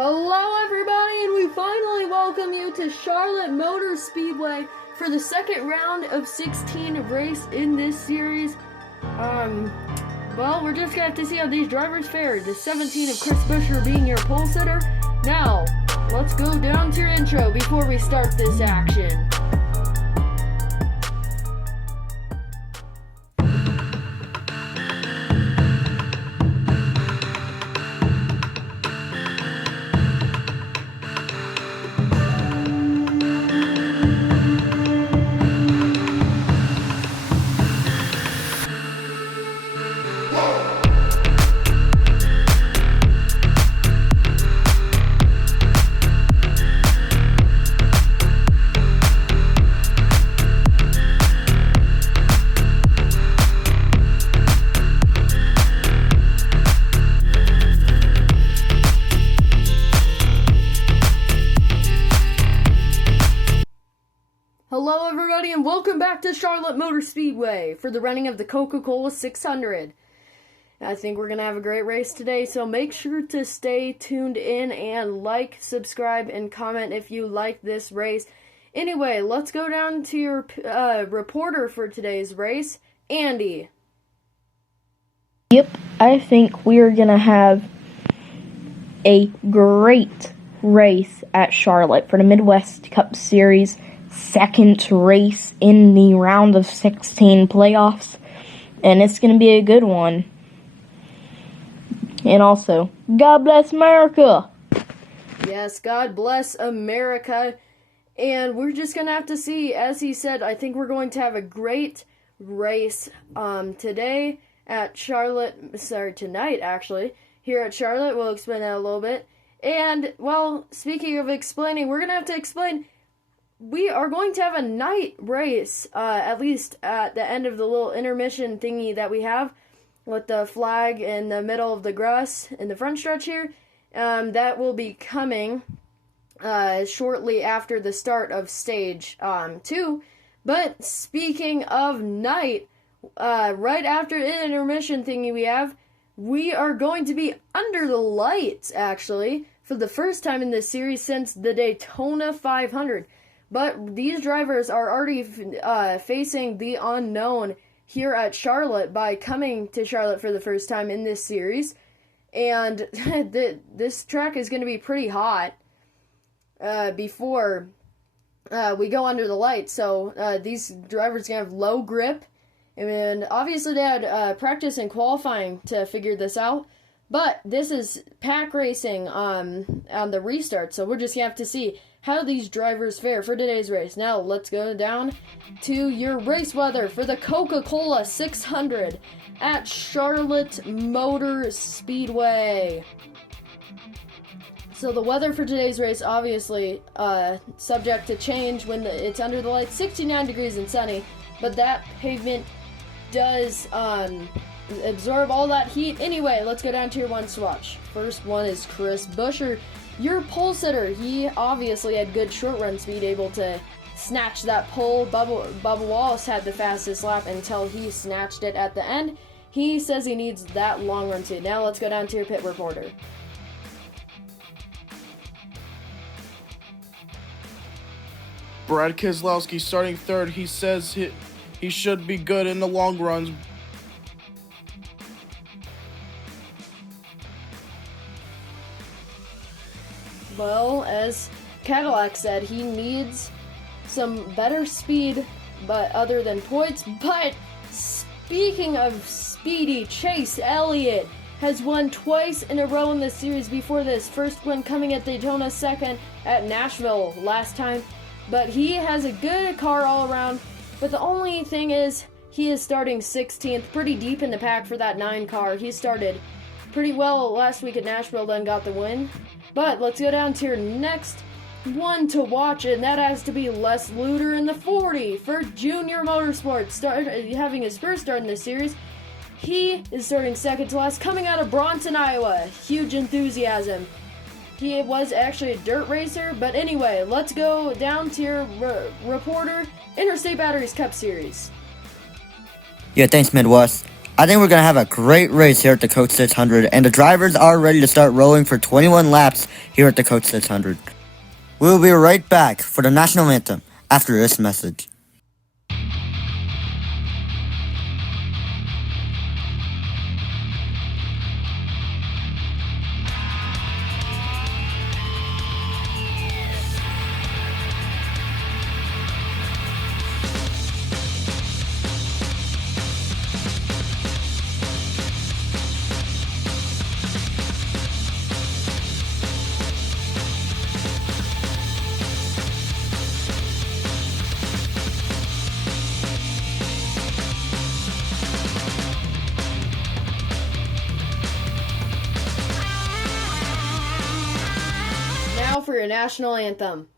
Hello everybody, and we finally welcome you to Charlotte Motor Speedway for the second round of 16 race in this series. Well, we're just gonna have to see how these drivers fare. The 17 of Chris Buescher being your pole sitter. Now, let's go down to your intro before we start this action. Hello everybody, and welcome back to Charlotte Motor Speedway for the running of the Coca Cola 600. I think we're going to have a great race today, so make sure to stay tuned in and like, subscribe, and comment if you like this race. Anyway, let's go down to your reporter for today's race, Andy. Yep, I think we're going to have a great race at Charlotte for the Midwest Cup Series. Second race in the round of 16 playoffs, and it's going to be a good one. And also, God bless America! Yes, God bless America. And we're just going to have to see, as he said, I think we're going to have a great race today at tonight actually, here at Charlotte. We'll explain that a little bit. And, well, speaking of explaining, we're going to have to explain we are going to have a night race, at least at the end of the little intermission thingy that we have with the flag in the middle of the grass in the front stretch here. That will be coming shortly after the start of stage 2. But speaking of night, right after the intermission thingy we are going to be under the lights, actually, for the first time in this series since the Daytona 500. But these drivers are already facing the unknown here at Charlotte by coming to Charlotte for the first time in this series. And this track is going to be pretty hot before we go under the lights. So these drivers are going to have low grip. And obviously they had practice and qualifying to figure this out. But this is pack racing on the restart. So we're just going to have to see how these drivers fare for today's race. Now, let's go down to your race weather for the Coca Cola 600 at Charlotte Motor Speedway. So the weather for today's race, obviously, subject to change when it's under the lights, 69 degrees and sunny, but that pavement does absorb all that heat. Anyway, let's go down to your ones to watch. First one is Chris Buescher, your pole sitter. He obviously had good short run speed, able to snatch that pole. Bubba Wallace had the fastest lap until he snatched it at the end. He says he needs that long run speed. Now let's go down to your pit reporter. Brad Keselowski starting third. He says he should be good in the long runs. Well, as Cadillac said, he needs some better speed, but other than points. But speaking of speedy, Chase Elliott has won twice in a row in this series before this. First one coming at Daytona, second at Nashville last time. But he has a good car all around. But the only thing is, he is starting 16th, pretty deep in the pack for that 9 car. He started pretty well last week at Nashville, then got the win. But let's go down to your next one to watch, and that has to be Les Luter in the 40 for Junior Motorsports, having his first start in this series. He is starting second to last, coming out of Bronson, Iowa. Huge enthusiasm. He was actually a dirt racer, but anyway, let's go down to your reporter, Interstate Batteries Cup Series. Yeah, thanks, Midwest. I think we're going to have a great race here at the Coach 600, and the drivers are ready to start rolling for 21 laps here at the Coach 600. We'll be right back for the national anthem after this message. Now for your national anthem.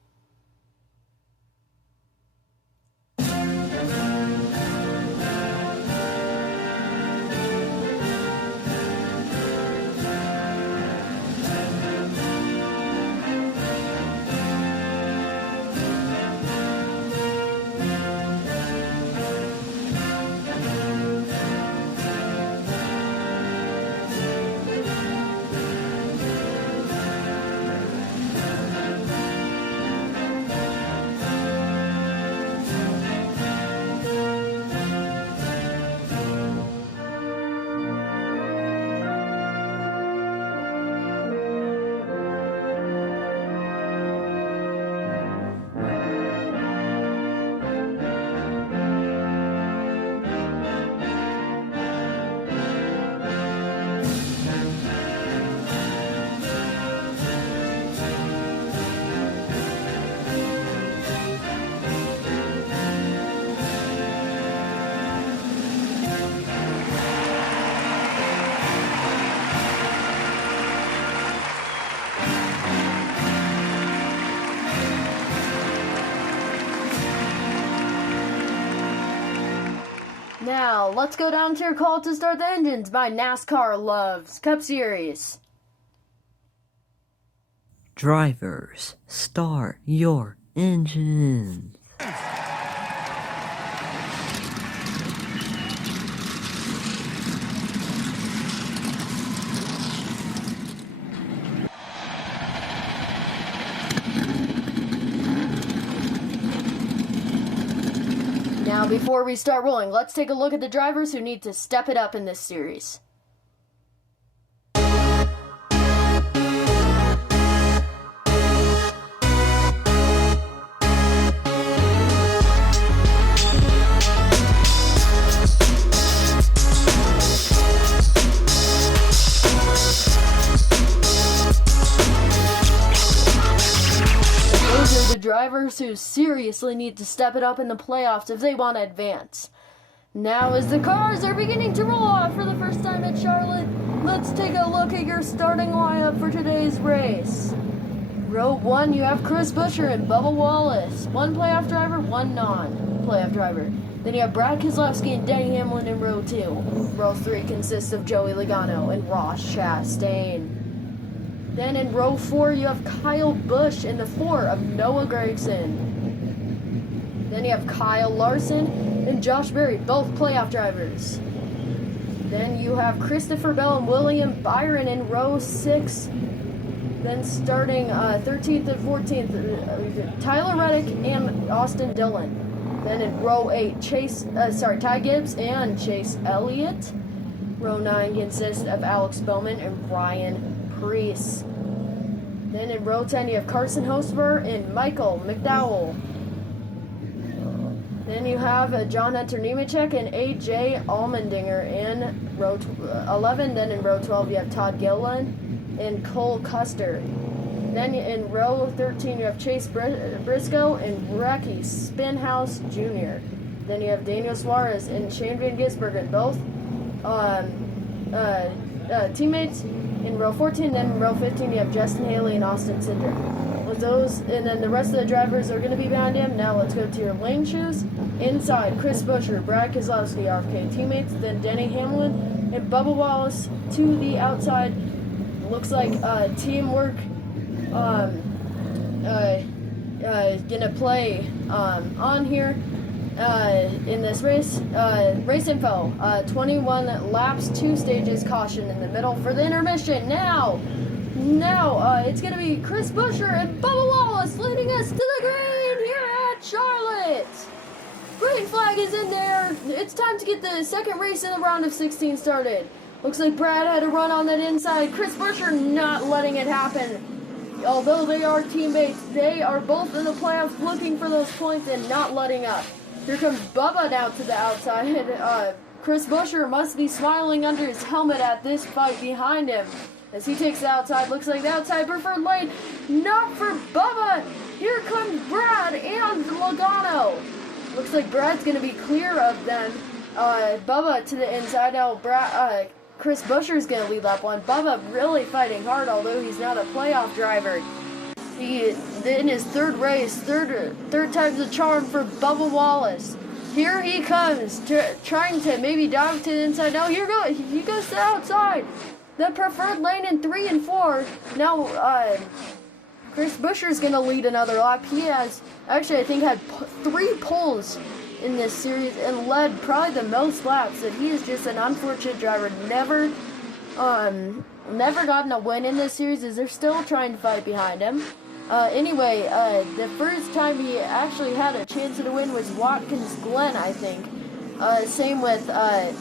Now, let's go down to your call to start the engines by NASCAR Loves Cup Series. Drivers, start your engines. Now, before we start rolling, let's take a look at the drivers who need to step it up in this series. Those are the drivers who seriously need to step it up in the playoffs if they want to advance. Now, as the cars are beginning to roll off for the first time at Charlotte, let's take a look at your starting lineup for today's race. Row 1, you have Chris Buescher and Bubba Wallace. One playoff driver, one non-playoff driver. Then you have Brad Keselowski and Denny Hamlin in row 2. Row 3 consists of Joey Logano and Ross Chastain. Then in row 4, you have Kyle Busch in the 4 of Noah Gragson. Then you have Kyle Larson and Josh Berry, both playoff drivers. Then you have Christopher Bell and William Byron in row 6. Then starting 13th and 14th, Tyler Reddick and Austin Dillon. Then in row 8, Ty Gibbs and Chase Elliott. Row 9 consists of Alex Bowman and Ryan Preece. Then in row 10, you have Carson Hocevar and Michael McDowell. Then you have John Hunter Nemechek and AJ Allmendinger in row 11. Then in row 12, you have Todd Gilliland and Cole Custer. Then in row 13, you have Chase Briscoe and Brecky Spinhouse Jr. Then you have Daniel Suarez and Shane Van Gisbergen, both teammates in row 14. Then in row 15, you have Justin Haley and Austin Cindric. With those, and then the rest of the drivers are going to be behind him. Now let's go to your lane shoes. Inside, Chris Buescher, Brad Keselowski, RFK teammates. Then Denny Hamlin and Bubba Wallace to the outside. Looks like teamwork gonna play on here. in this race. Race info, 21 laps, 2 stages, caution in the middle for the intermission. Now, it's going to be Chris Buescher and Bubba Wallace leading us to the green here at Charlotte. Green flag is in there. It's time to get the second race in the round of 16 started. Looks like Brad had a run on that inside. Chris Buescher not letting it happen. Although they are teammates, they are both in the playoffs looking for those points and not letting up. Here comes Bubba now to the outside. Chris Buescher must be smiling under his helmet at this fight behind him. As he takes the outside, looks like the outside preferred lane. Not for Bubba. Here comes Brad and Logano. Looks like Brad's going to be clear of them. Bubba to the inside. Now Chris Buescher's going to lead lap one. Bubba really fighting hard, although he's not a playoff driver. He in his third race, third time's a charm for Bubba Wallace. Here he comes, trying to maybe dive to the inside. Now he goes to the outside. The preferred lane in 3 and 4. Now Chris Buescher's going to lead another lap. He has actually, I think, had 3 poles in this series and led probably the most laps. And he is just an unfortunate driver. Never gotten a win in this series, as they're still trying to fight behind him. Anyway, the first time he actually had a chance at a win was Watkins Glen, I think. Same with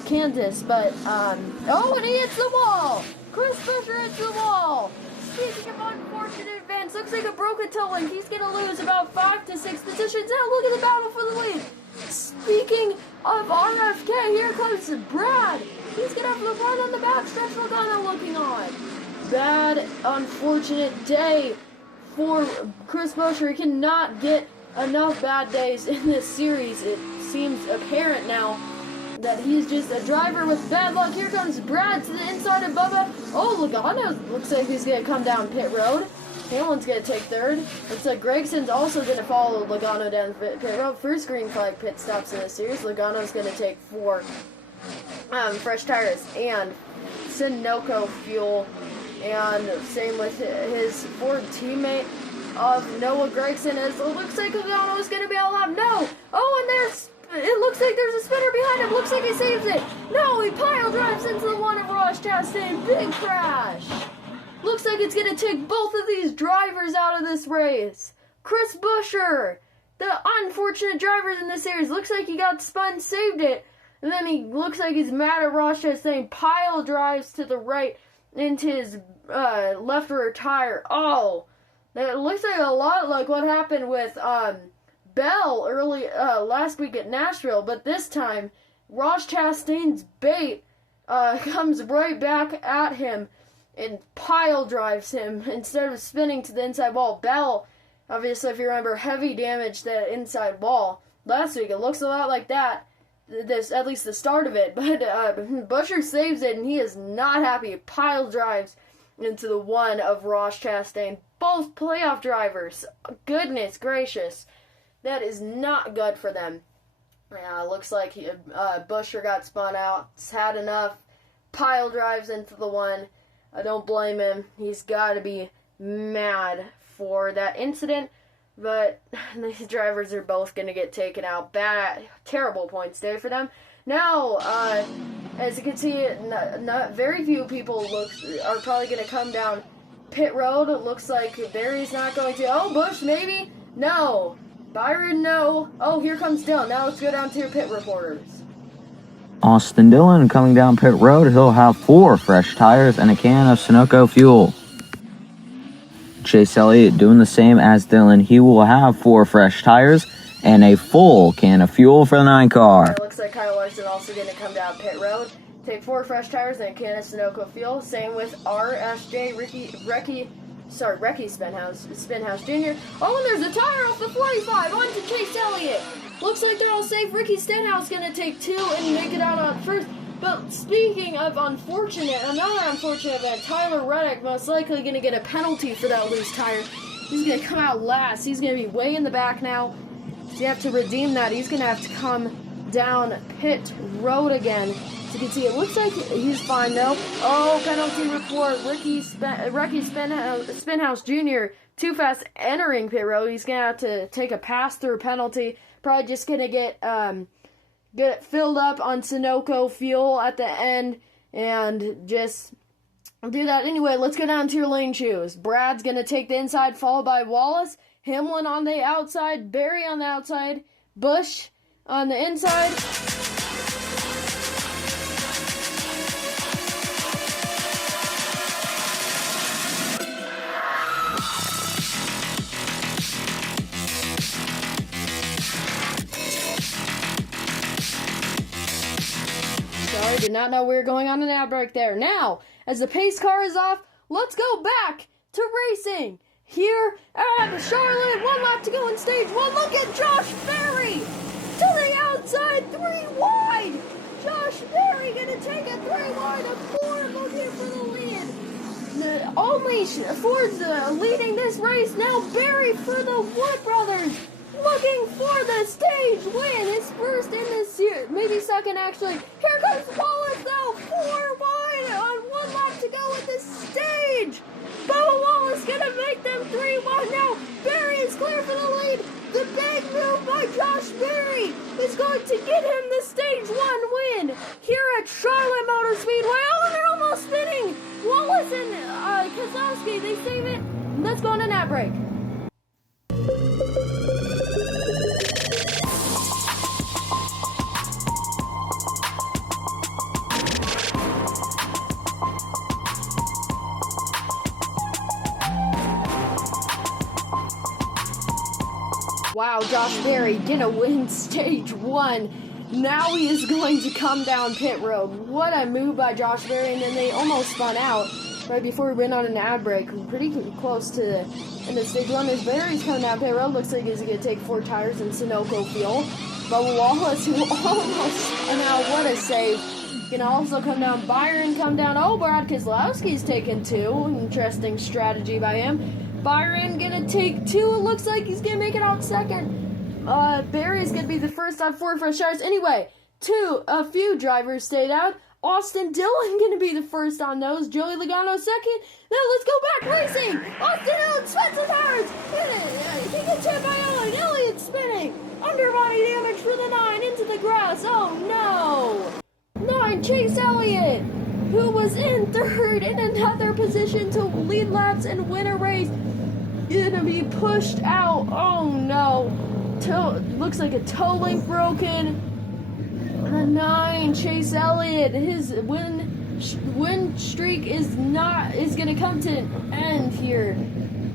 Kansas, but and he hits the wall! Chris Buescher hits the wall! Speaking of unfortunate events, looks like a broken toe link. He's going to lose about 5 to 6 positions. Now look at the battle for the lead. Speaking of RFK, here comes Brad. He's going to have the run on the backstretch. Logano looking on. Bad, unfortunate day for Chris Buescher. He cannot get enough bad days in this series. It seems apparent now that he's just a driver with bad luck. Here comes Brad to the inside of Bubba. Oh, Logano looks like he's going to come down pit road. Hamlin's going to take third. Looks like Gregson's also going to follow Logano down pit road. First green flag pit stops in the series. Logano's going to take 4 fresh tires and Sunoco fuel. And same with his Ford teammate of Noah Gragson. As it looks like Logano's going to be all out. No! Oh, and it looks like there's a spinner behind him. Looks like he saves it. No, he pile drives into the one of Ross Chastain. Big crash. Looks like it's going to take both of these drivers out of this race. Chris Buescher, the unfortunate drivers in this series. Looks like he got spun, saved it. And then he looks like he's mad at Ross Chastain. Pile drives to the right into his left rear tire. Oh, it looks like a lot like what happened with Bell early last week at Nashville, but this time Ross Chastain's bait comes right back at him and pile drives him instead of spinning to the inside wall. Bell, obviously, if you remember, heavy damage to that inside wall last week. It looks a lot like that. This, at least the start of it, but Buescher saves it, and he is not happy. Pile drives into the one of Ross Chastain. Both playoff drivers. Goodness gracious. That is not good for them. Looks like Buescher got spun out. He's had enough. Pile drives into the one. I don't blame him. He's got to be mad for that incident. But these drivers are both going to get taken out. Bad, terrible points day for them. Now, as you can see, not very few people are probably going to come down pit road. It looks like Barry's not going to. Oh, Busch, maybe? No. Byron, no. Oh, here comes Dylan. Now let's go down to your pit reporters. Austin Dillon coming down pit road. He'll have 4 fresh tires and a can of Sunoco fuel. Chase Elliott doing the same as Dillon. He will have 4 fresh tires and a full can of fuel for the 9 car. It looks like Kyle Larson also going to come down pit road. Take 4 fresh tires and a can of Sunoco fuel. Same with RSJ Recky Spinhouse Jr. Oh, and there's a tire off the 45 onto Chase Elliott. Looks like that'll save Ricky Stenhouse. Going to take 2 and make it out on first. But speaking of another unfortunate event, Tyler Reddick most likely going to get a penalty for that loose tire. He's going to come out last. He's going to be way in the back now. So you have to redeem that. He's going to have to come down pit road again. As you can see, it looks like he's fine though. Oh, penalty report. Ricky Spinhouse Jr. too fast entering pit road. He's going to have to take a pass-through penalty. Probably just gonna get filled up on Sunoco fuel at the end and just do that. Anyway, let's go down to your lane choose. Brad's gonna take the inside, followed by Wallace, Hamlin on the outside, Barry on the outside, Bush on the inside. Sorry, did not know we were going on an ad break there. Now, as the pace car is off, let's go back to racing. Here at Charlotte, 1 lap to go in stage 1. Look at Josh Berry to the outside, 3 wide. Josh Berry gonna take it 3 wide, a Ford looking for the lead. Only Ford's leading this race now. Berry for the Wood Brothers, looking for the stage win. His first in this year, maybe second actually. Here comes Wallace though, 4 wide on 1 lap to go with the stage. Bubba Wallace gonna make them 3 wide now. Berry is clear for the lead. The big move by Josh Berry is going to get him the stage 1 win here at Charlotte Motor Speedway. Oh, they're almost spinning. Wallace and Kozlowski, they save it. Let's go on an ad break. Wow, Josh Berry gonna win stage 1. Now he is going to come down pit road. What a move by Josh Berry, and then they almost spun out right before we went on an ad break. Pretty close to the end of stage 1. As Berry's coming down pit road, looks like he's gonna take 4 tires and Sunoco fuel. But Wallace, who almost, now what a save. Gonna also come down, Byron come down. Oh, Brad Keselowski's taking 2. Interesting strategy by him. Byron gonna take 2. It looks like he's gonna make it out second. Barry's gonna be the first on 4 fresh tires. Anyway, a few drivers stayed out. Austin Dillon gonna be the first on those. Joey Logano second. Now let's go back racing. Austin Dillon spins the tires. He gets hit by Elliott. Elliott spinning. Underbody damage for the 9 into the grass. Oh no. 9 Chase Elliott, who was in 3rd in another position to lead laps and win a race, gonna be pushed out. Oh no. Looks like a toe link broken. The 9 Chase Elliott, his win streak is gonna come to an end here.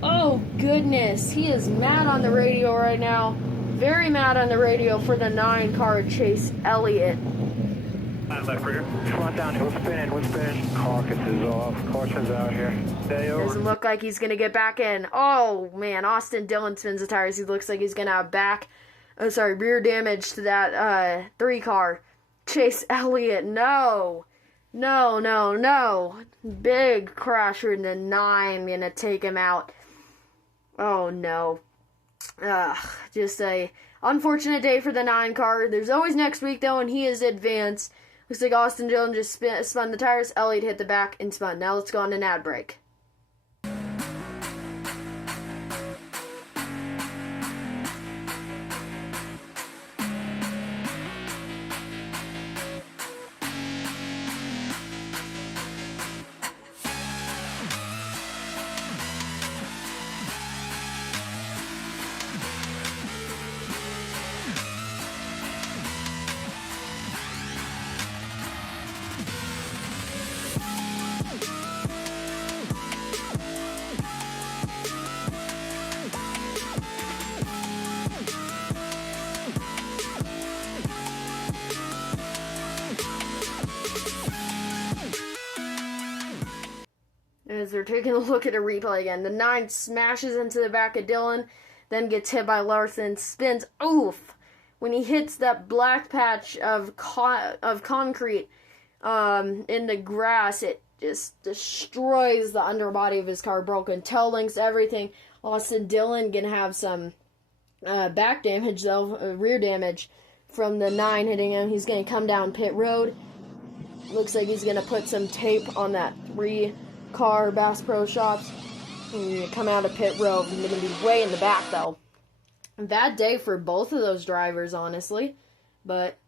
Oh goodness, he is mad on the radio right now. Very mad on the radio for the 9 car Chase Elliott. Left rear. Come on down, we're spinning. Caucus is off. Caution's out here. Stay over. Doesn't look like he's gonna get back in. Oh man, Austin Dillon spins the tires. He looks like he's gonna have rear damage to that 3 car. Chase Elliott, no. Big crasher in the 9 gonna take him out. Oh no. Just a unfortunate day for the 9 car. There's always next week though, and he is advanced. Looks like Austin Dillon just spun the tires. Elliott hit the back and spun. Now let's go on an ad break. As they're taking a look at a replay again, the 9 smashes into the back of Dillon, then gets hit by Larson, spins, oof! When he hits that black patch of concrete in the grass, it just destroys the underbody of his car, broken toe links, everything. Austin Dillon gonna have some back damage though, rear damage from the 9 hitting him. He's gonna come down pit road. Looks like he's gonna put some tape on that 3 car Bass Pro Shops. And come out of pit road. They're gonna be way in the back though. Bad day for both of those drivers, honestly. But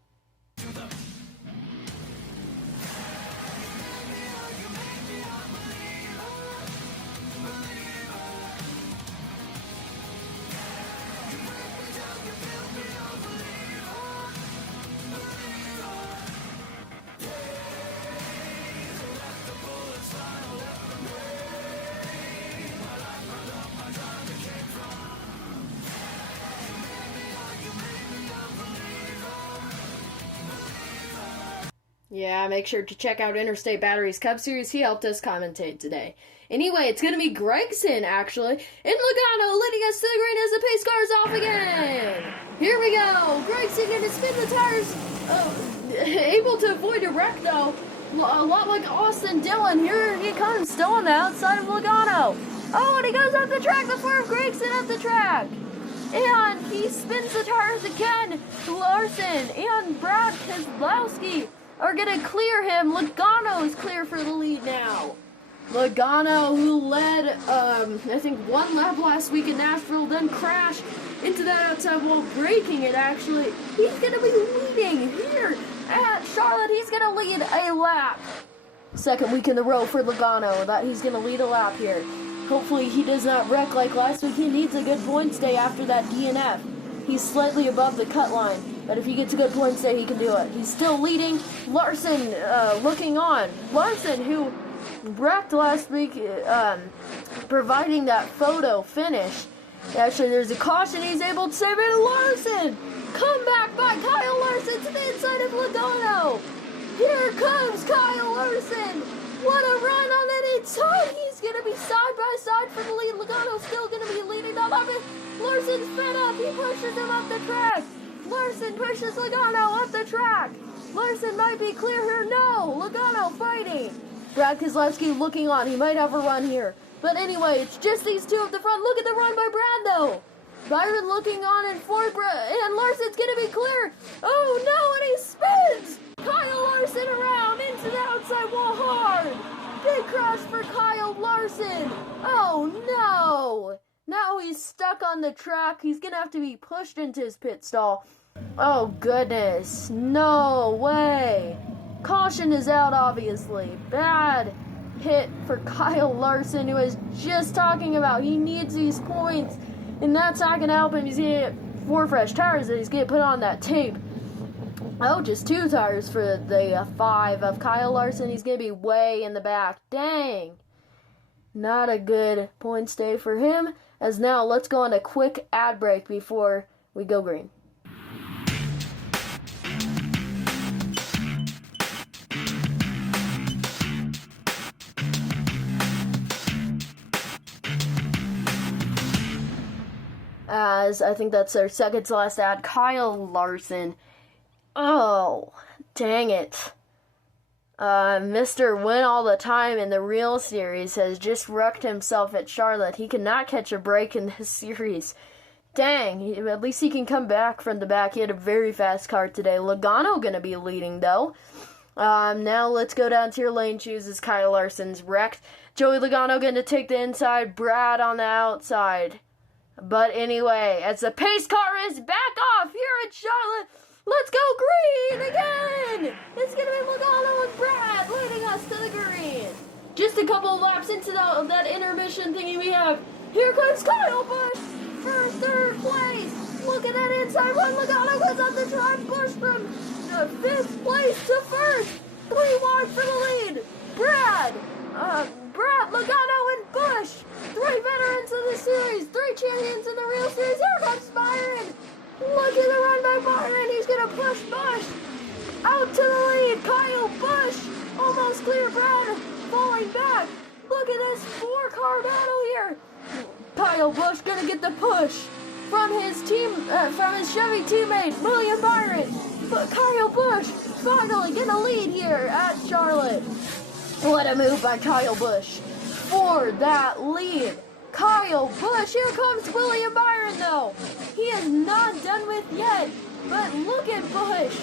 yeah, make sure to check out Interstate Batteries Cup Series. He helped us commentate today. Anyway, it's going to be Gregson, actually, and Logano leading us to the green as the pace car is off again. Here we go. Gregson going to spin the tires. Able to avoid a wreck, though. A lot like Austin Dillon. Here he comes, still on the outside of Logano. Oh, and he goes up the track before Gregson up the track. And he spins the tires again. Larson and Brad Keselowski are going to clear him. Logano is clear for the lead now. Logano, who led, I think, one lap last week in Nashville, then crashed into that outside wall, breaking it, actually. He's going to be leading here at Charlotte. He's going to lead a lap. Second week in a row for Logano that he's going to lead a lap here. Hopefully he does not wreck like last week. He needs a good points day after that DNF. He's slightly above the cut line, but if he gets a good points day, he can do it. He's still leading. Larson looking on. Larson, who wrecked last week, providing that photo finish. Actually, there's a caution. He's able to save it. Larson! Come back by Kyle Larson to the inside of Logano. Here comes Kyle Larson. What a run on that inside. He's going to be side by side for the lead. Logano's still going to be leading on up. Larson's fed up. He pushes him up the track. Larson pushes Logano up the track. Larson might be clear here. No, Logano fighting. Brad Keselowski looking on. He might have a run here. But anyway, it's just these two up the front. Look at the run by Brad, though. Byron looking on and fourth, and Larson's going to be clear. Oh, no, and he spins. Kyle Larson around into the outside wall hard. Big crash for Kyle Larson. Oh, no. Now he's stuck on the track. He's going to have to be pushed into his pit stall. Oh, goodness. No way. Caution is out, obviously. Bad hit for Kyle Larson, who was just talking about he needs these points. And that's not going to help him. He's going to get 4 fresh tires that he's going to put on that tape. Oh, just 2 tires for the 5 of Kyle Larson. He's going to be way in the back. Dang. Not a good points day for him. As now, let's go on a quick ad break before we go green. As I think that's their second to last ad, Kyle Larson. Oh, dang it. Mr. Win All the Time in the real series has just wrecked himself at Charlotte. He cannot catch a break in this series. Dang, at least he can come back from the back. He had a very fast car today. Logano going to be leading, though. Now let's go down to your lane chooses. Kyle Larson's wrecked. Joey Logano going to take the inside. Brad on the outside. But anyway, as the pace car is back off here at Charlotte, let's go green again! It's going to be Logano and Brad leading us to the green. Just a couple of laps into that intermission thingy we have. Here comes Kyle Busch for 3rd place. Look at that inside run. Logano goes up the track. Busch from 5th place to 1st. 3 wide for the lead. Brad, Logano, and Busch. 3 veterans in the series. 3 champions in the real series. Here comes Byron. Look at the run by Byron. He's going to push Busch out to the lead. Kyle Busch almost clear. Brad falling back. Look at this 4-car battle here. Kyle Busch going to get the push from his Chevy teammate, William Byron. But Kyle Busch finally going to lead here at Charlotte. What a move by Kyle Busch for that lead. Kyle Busch, here comes William Byron though. He is not done with yet, but look at Busch.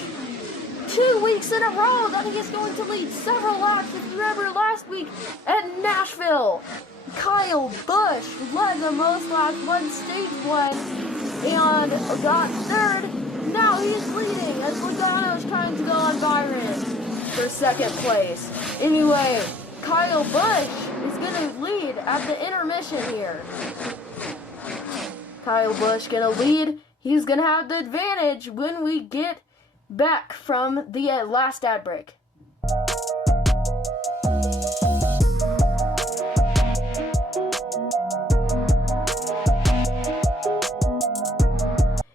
2 weeks in a row that he is going to lead several laps. If you remember last week at Nashville, Kyle Busch led the most laps, won stage 1, and got third. Now he's leading as Logano is trying to go on Byron for second place. Anyway, Kyle Busch is going to lead at the intermission here. Kyle Busch going to lead. He's going to have the advantage when we get back from the last ad break.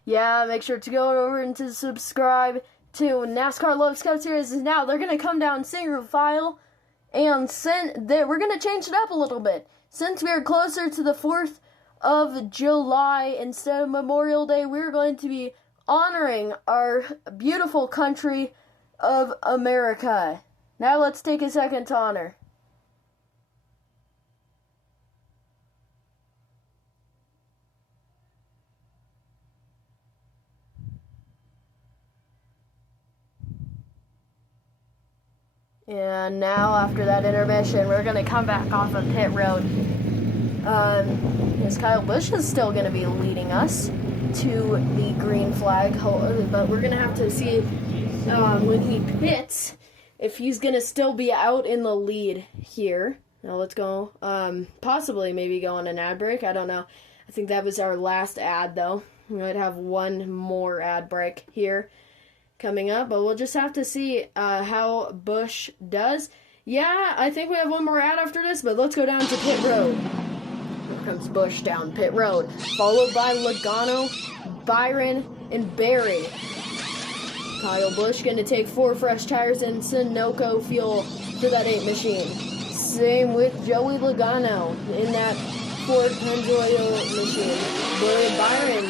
Yeah, make sure to go over and to subscribe to NASCAR Loves Cup Series. Now they're going to come down single file, and we're going to change it up a little bit. Since we are closer to the 4th of July instead of Memorial Day, we're going to be honoring our beautiful country of America. Now let's take a second to honor. And now, after that intermission, we're going to come back off of pit road. Because Kyle Busch is still going to be leading us to the green flag. But we're going to have to see when he pits if he's going to still be out in the lead here. Now let's go. Possibly maybe go on an ad break. I don't know. I think that was our last ad, though. We might have one more ad break here coming up, but we'll just have to see how Busch does. Yeah, I think we have one more ad after this, but let's go down to pit road. Here comes Busch down pit road, followed by Logano, Byron, and Barry. Kyle Busch going to take 4 fresh tires and Sunoco fuel for that 8 machine. Same with Joey Logano in that Ford Pennzoil machine. Byron,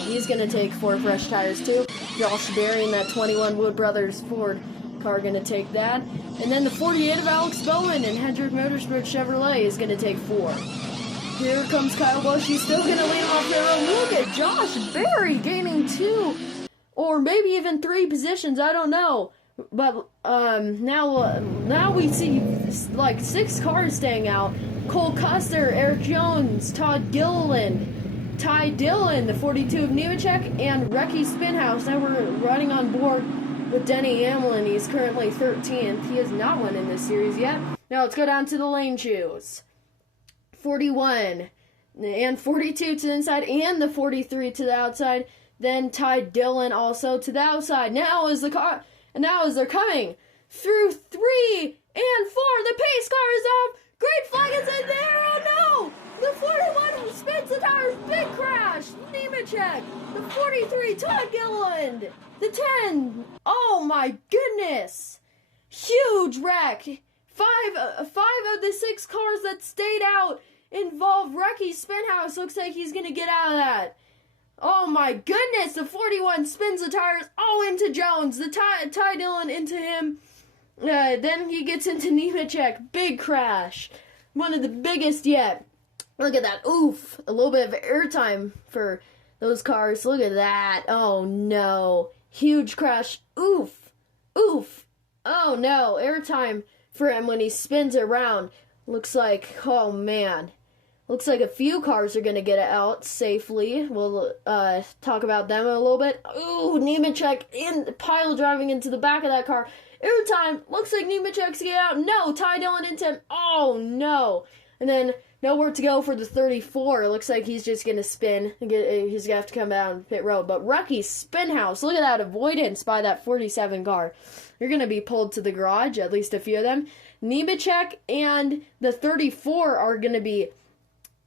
he's going to take 4 fresh tires too. Josh Berry in that 21 Wood Brothers Ford car going to take that. And then the 48 of Alex Bowman and Hendrick Motorsports Chevrolet is going to take 4. Here comes Kyle Busch. He's still going to lead off the road. Look at Josh Berry gaining 2 or maybe even 3 positions. I don't know. But now we see like 6 cars staying out. Cole Custer, Eric Jones, Todd Gilliland, Ty Dillon, the 42 of Nemechek, and Recky Spinhouse. Now we're riding on board with Denny Hamlin. He's currently 13th. He has not won in this series yet. Now let's go down to the lane shoes. 41 and 42 to the inside, and the 43 to the outside. Then Ty Dillon also to the outside. Now as they're coming through 3 and 4, the pace car is off. Green flag is in there. Oh no! The 41 spins the tires. Big crash. Nemechek. The 43, Todd Gilliland. The 10. Oh my goodness. Huge wreck. Five of the 6 cars that stayed out involved Recky Spinhouse. Looks like he's going to get out of that. Oh my goodness. The 41 spins the tires. Oh, into Jones. The Ty Dillon into him. Then he gets into Nemechek. Big crash. One of the biggest yet. Look at that. Oof. A little bit of airtime for those cars. Look at that. Oh, no. Huge crash. Oof. Oof. Oh, no. Airtime for him when he spins around. Looks like, oh, man. Looks like a few cars are going to get out safely. We'll talk about them in a little bit. Ooh, Nemechek in pile driving into the back of that car. Airtime. Looks like Nemechek's get out. No. Ty Dillon into him. Oh, no. And then nowhere to go for the 34. It looks like he's just going to spin. He's going to have to come out on pit road. But Recky Spinhouse, look at that avoidance by that 47 car. You're going to be pulled to the garage, at least a few of them. Nemechek and the 34 are going to be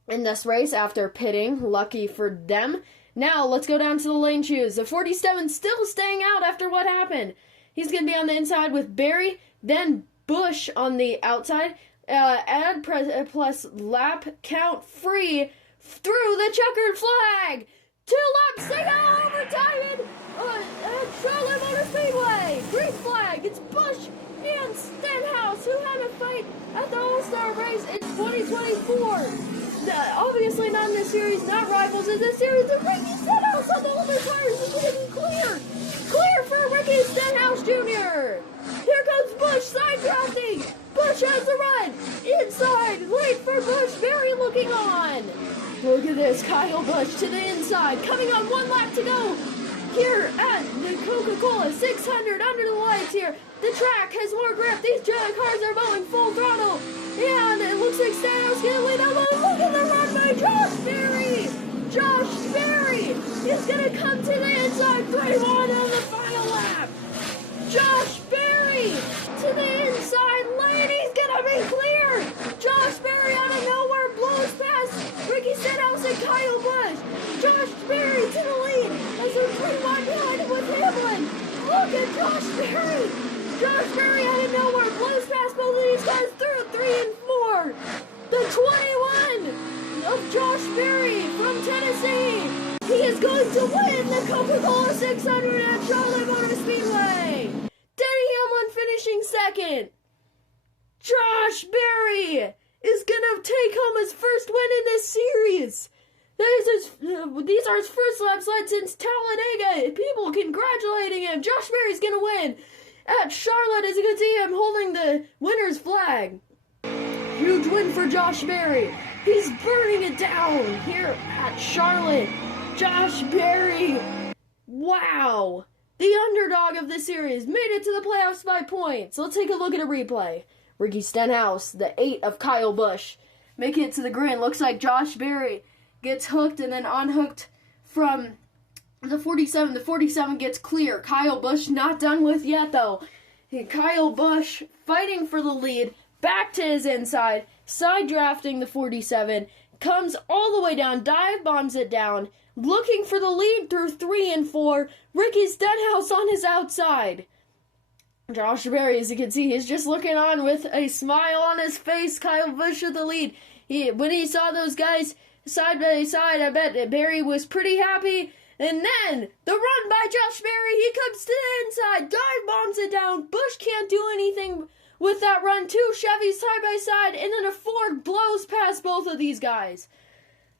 in this race after pitting. Lucky for them. Now, let's go down to the lane shoes. The 47 still staying out after what happened. He's going to be on the inside with Barry, then Busch on the outside. Ad plus lap count free through the checkered flag. 2 laps to go, overtime at Charlotte Motor Speedway. Green flag. It's Busch and Stenhouse who had a fight at the All-Star race in 2024. Obviously not in this series, not rivals in this series. The Ricky Stenhouse on the older tires is getting clear. Clear for Ricky Stenhouse Jr. Here comes Busch side drafting. Busch has the run. inside. Wait for Bush. Barry looking on. Look at this. Kyle Busch to the inside. Coming on 1 lap to go. Here at the Coca Cola 600 under the lights here. The track has more grip. These cars are going full throttle. And it looks like Stenhouse's going to lead them. Look at the run by Josh Berry. Josh Berry is going to come to the inside. 3-1 on the final lap. Josh Berry to the inside lane. He's going to be clear. Josh Berry out of nowhere blows past Ricky Stenhouse and Kyle Busch. Josh Berry to the lead as they're 3-1 behind him with Hamlin. Look at Josh Berry. Josh Berry out of nowhere blows past both of these guys through 3 and 4. The 21 of Josh Berry from Tennessee. He is going to win the Coca Cola 600 at Charlotte Motor Speedway. Denny Hamlin finishing second. Josh Berry is gonna take home his first win in this series. These are his first laps led since Talladega. People congratulating him. Josh Berry's gonna win at Charlotte, as you can see him holding the winner's flag. Huge win for Josh Berry. He's burning it down here at Charlotte. Josh Berry. Wow. The underdog of the series made it to the playoffs by points. Let's take a look at a replay. Ricky Stenhouse, the 8 of Kyle Busch, make it to the green. Looks like Josh Berry gets hooked and then unhooked from the 47. The 47 gets clear. Kyle Busch not done with yet, though. Kyle Busch fighting for the lead, back to his inside, side drafting the 47, comes all the way down, dive bombs it down, looking for the lead through 3 and 4. Ricky Stenhouse on his outside. Josh Berry, as you can see, he's just looking on with a smile on his face. Kyle Busch with the lead. When he saw those guys side by side, I bet Berry was pretty happy. And then, the run by Josh Berry, he comes to the inside, dive bombs it down. Busch can't do anything with that run. 2 Chevys side by side, and then a Ford blows past both of these guys.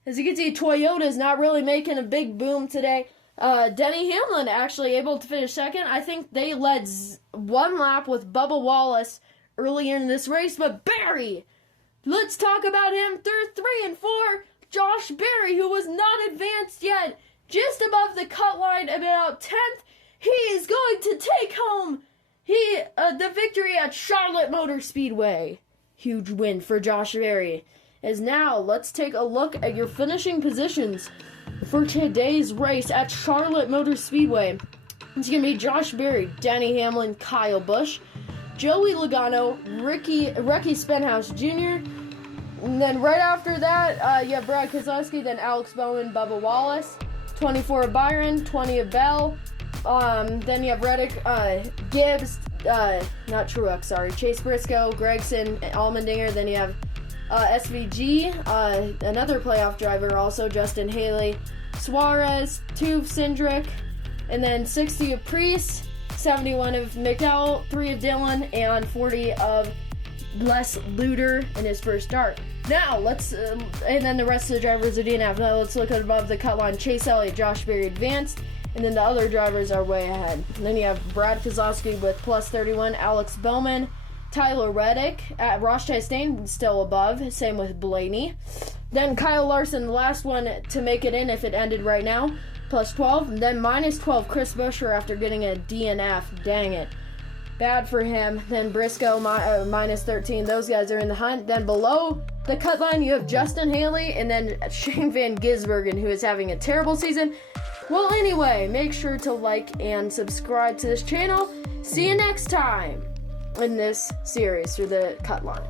As you can see, Toyota's not really making a big boom today. Denny Hamlin actually able to finish second. I think they led 1 lap with Bubba Wallace earlier in this race, but Berry, let's talk about him through 3 and 4. Josh Berry, who was not advanced yet, just above the cut line, about 10th. He is going to take home the victory at Charlotte Motor Speedway. Huge win for Josh Berry. As now, let's take a look at your finishing positions for today's race at Charlotte Motor Speedway. It's going to be Josh Berry, Denny Hamlin, Kyle Busch, Joey Logano, Ricky Stenhouse Jr., and then right after that, you have Brad Keselowski, then Alex Bowman, Bubba Wallace, 24 of Byron, 20 of Bell, then you have Reddick, Gibbs, not Truex, sorry, Chase Briscoe, Gregson, Allmendinger, then you have SVG, another playoff driver also, Justin Haley, Suarez, 2 of Cindric, and then 60 of Priest, 71 of McDowell, 3 of Dillon, and 40 of Les Luder in his first start. Now, and then the rest of the drivers are DNF. Now, let's look at above the cut line. Chase Elliott, Josh Berry advanced, and then the other drivers are way ahead. And then you have Brad Keselowski with plus 31, Alex Bowman, Tyler Reddick, at Ross Chastain still above, same with Blaney. Then Kyle Larson, the last one to make it in if it ended right now, plus 12. And then minus 12, Chris Buescher after getting a DNF. Dang it. Bad for him. Then Briscoe, minus 13. Those guys are in the hunt. Then below the cut line, you have Justin Haley and then Shane Van Gisbergen, who is having a terrible season. Well, anyway, make sure to like and subscribe to this channel. See you next time in this series through the cut line.